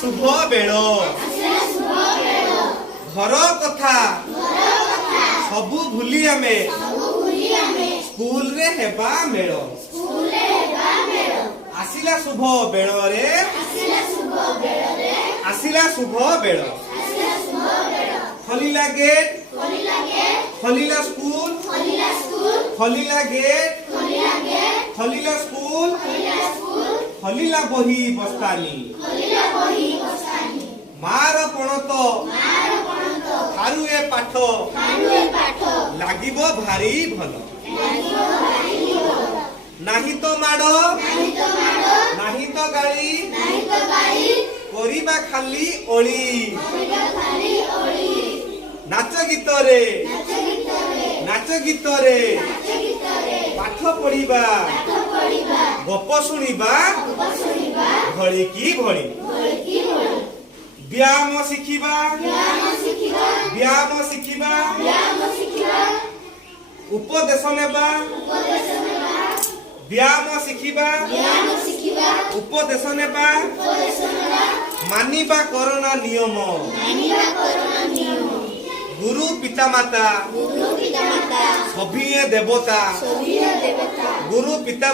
शुभ bell घर कथा सबु भूली आमे स्कूल रे हेबा मेल आसिला शुभ बेल रे आसिला शुभ बेल खोलिला गेट खोलिला स्कूल खोलिला गेट खोलिला स्कूल खोलिला बही बस्तानी मार पणत हारुए पाठ लागिबो भारी भल नाही तो माड़ नाही तो गाड़ी करिबा खाली ओली नाच गीत रे पाठ पढ़िबा गप शुणिबा भली की भली व्यायाम शिखिबा उपदेश नेबा व्यायाम शिखिबा उपदेश नेबा मानिबा कोरोना नियम गुरु पितामाता सभी देवता गुरु पिता